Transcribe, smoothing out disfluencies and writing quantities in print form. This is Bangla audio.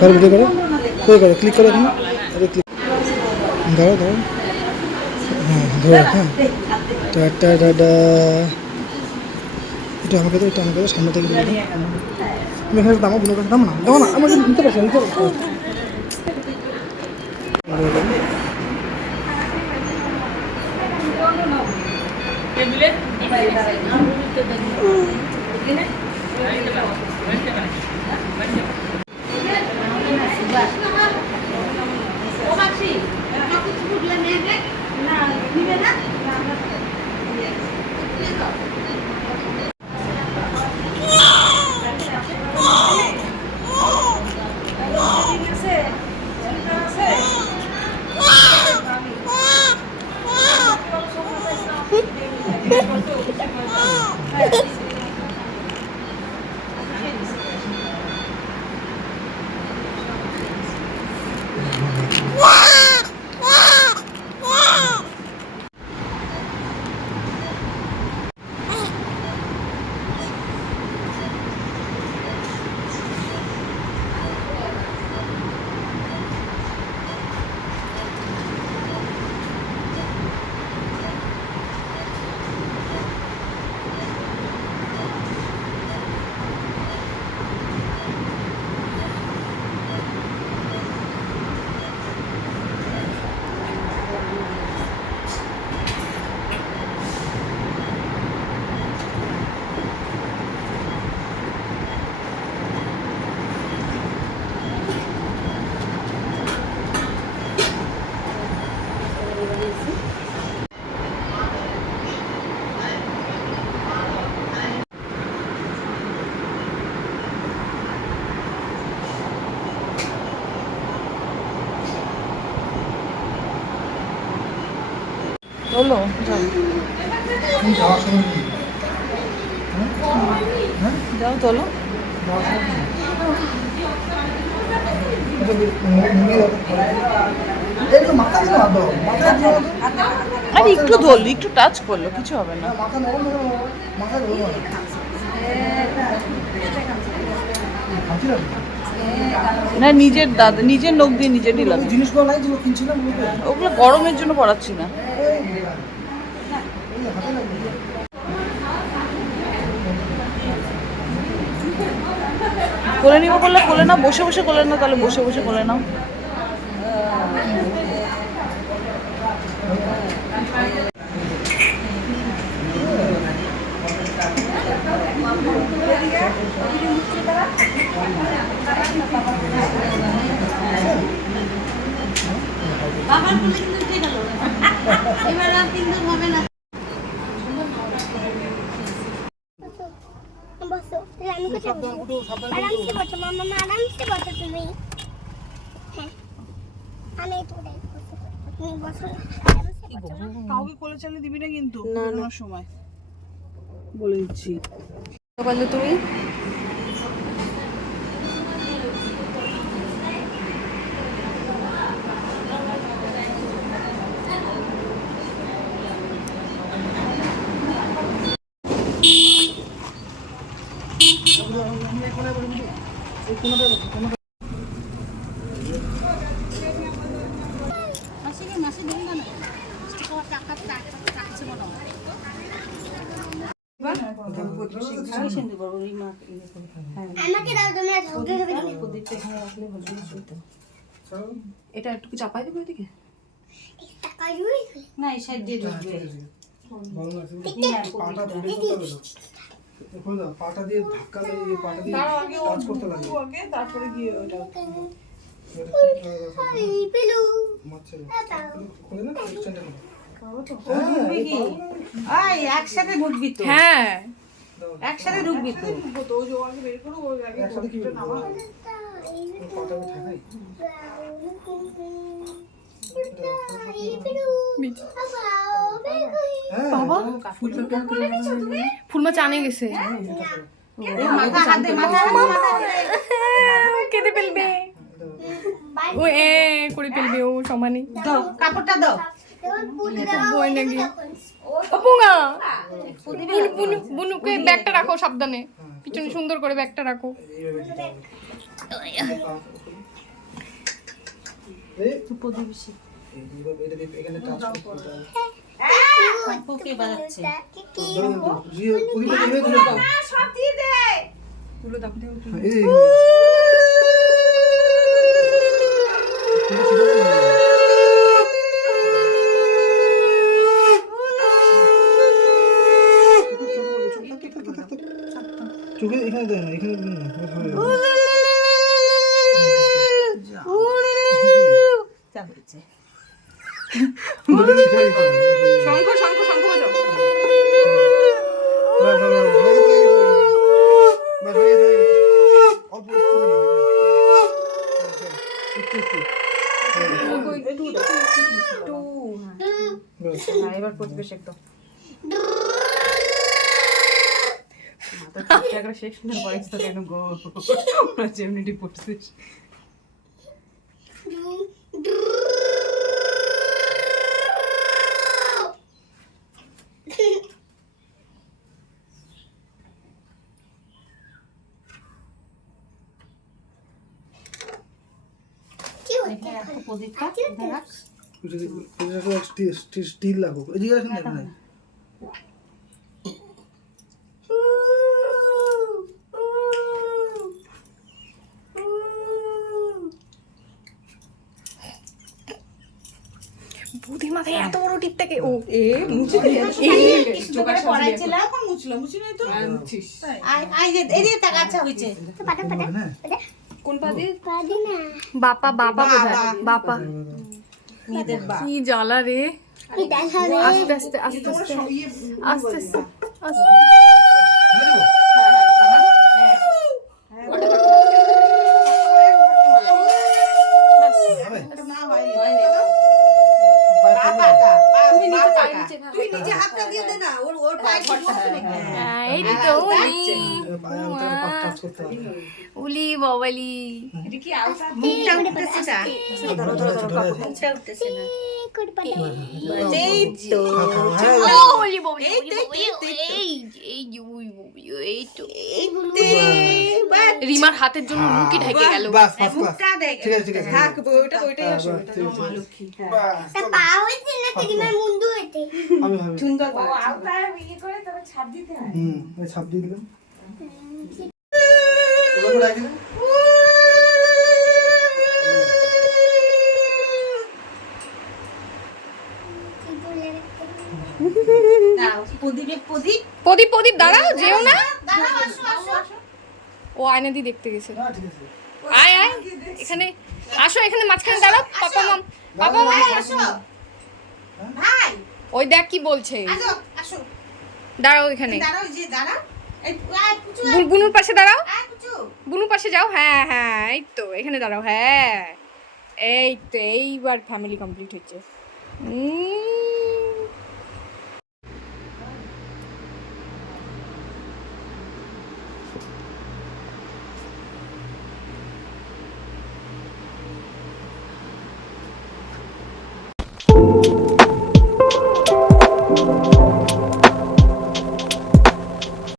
कर वीडियो करो कोई करो क्लिक करो एখানে अरे क्लिक দাও দাও হ্যাঁ ধরো হ্যাঁ টাটা টাটা এটা আমাকে দাও সামনে থেকে দিও তুমি এখানে দাও বুনো কাছে দাও না আমাকে নিতে পারছো টেবিলে চলো যাও চলো আরে একটু ধরলো একটু টাচ করলো কিছু হবে না না নিজের দাদা নিজের নখ দিয়ে নিজে দিলাম জিনিসগুলো নাই যেগুলো কিনছিলাম ওগুলো গরমের জন্য পড়াচ্ছি না কোলে নিব বললে কোলে না বসে বসে কোলে না তাহলে বসে বসে কোলে নাও বাবার কোলে কিন্তু উঠে গেল এবার আর কিন্তু হবে না বসো আমি কোথায় বসবো আরামসে বসো মামা আরামসে বসো তুমি হ্যাঁ আমি তোরে বসো তুমি বসো কাউকে কোলে চালিয়ে দিবি না কিন্তু না সময় বলে দিচ্ছি বলো তুমি এটা একটু চাপাই দেবো এদিকে না এই সাইড দিয়ে ঢুকবে পাটা দিয়ে ধাক্কা দিয়ে পাটা দিয়ে টাচ করতে লাগে আগে তারপরে গিয়ে ওটা একসাথে ঢুকবি তো হ্যাঁ একসাথে ঢুকবি তো ওই জোয়ারকে বের করো ওই আগে একসাথে কি নামা পাটাকে ঠাকাই বাবা ফুল মাছ আনে গেছে কেটে ফেলবে ও করে ফেলবে ও সমানে কাপড়টা দাও বই নাকি ও পুঙ্গা বুনুকে ব্যাগটা রাখো সাবধানে পিছনে সুন্দর করে ব্যাগটা রাখো। চোখে এখানে দেয় না, এখানে দেয় না। শঙ্খ শঙ্খ শঙ্খ বাজাও। এবার পড়বে একদম শেষ বয়স তো কেন গো যেমনি পড়ছিস। স্টিল লাগো, এদিকে রাখেন না। বুদ্ধি মাথায় এত বড় টিপ থেকে ও এ মুছে পড়াইছিলাম এখন মুছলাম, মুছি নাই তো। আই যে এই যে টাকা আচ্ছা হইছে। পাটা পাটা কোন পাদি? পাদি না বাপা বাপা বোধহয় বাপা। মেয়েদের বা কি জ্বালা রে। এই দেখা রে আস্তে আস্তে আস্তে আস্তে আস্তে আস্তে তুমি নিচে হাতটা দিয়ে দে না, ওর ওর পায়ে এই তো উলি বাবালি। মুখটা উঠতেছে না, মুখটা উঠতেছে না। করে পাটা এই তো উলি বাবালি এই তো রিমার হাতের জন্য মুখে ঢেকে গেল। মুখটা দেখ, ঠিক আছে, ঠিক আছে। থাকবো ওটা ওইটাই আসো, ওটা তো মা লক্ষ্মী। তা পা হইছে না তেরিমার মুন্ডু হইতে আমি ভাবি সুন্দর আওতা ইয়ে করে তবে ছাপ দিতে হয়। ওই ছাপ দিয়ে দিলাম। ওগুলো রাখি না? কি বলে রাখতে দাঁড়াও, প্রদীপ প্রদীপ প্রদীপ প্রদীপ দাঁড়াও যেও না। দাঁড়াও, আসো আসো আসো। ও আয়না দিয়ে দেখতে গেছে। না, ঠিক আছে। আয় আয় এখানে আসো, এখানে মাঝখানে দাঁড়াও। পাপা মাম পাপা মাম আসো ভাই, ওই দেখ কি বলছে। আসো আসো, দাঁড়াও এখানে দাঁড়াও, যে দাঁড়াও। এই আয় পুচু, বুনুর পাশে দাঁড়াও। আয় পুচু। বুনুর পাশে যাও। হ্যাঁ হ্যাঁ এই তো এখানে দাঁড়াও। হ্যাঁ এই তো এইবার ফ্যামিলি কমপ্লিট হচ্ছে।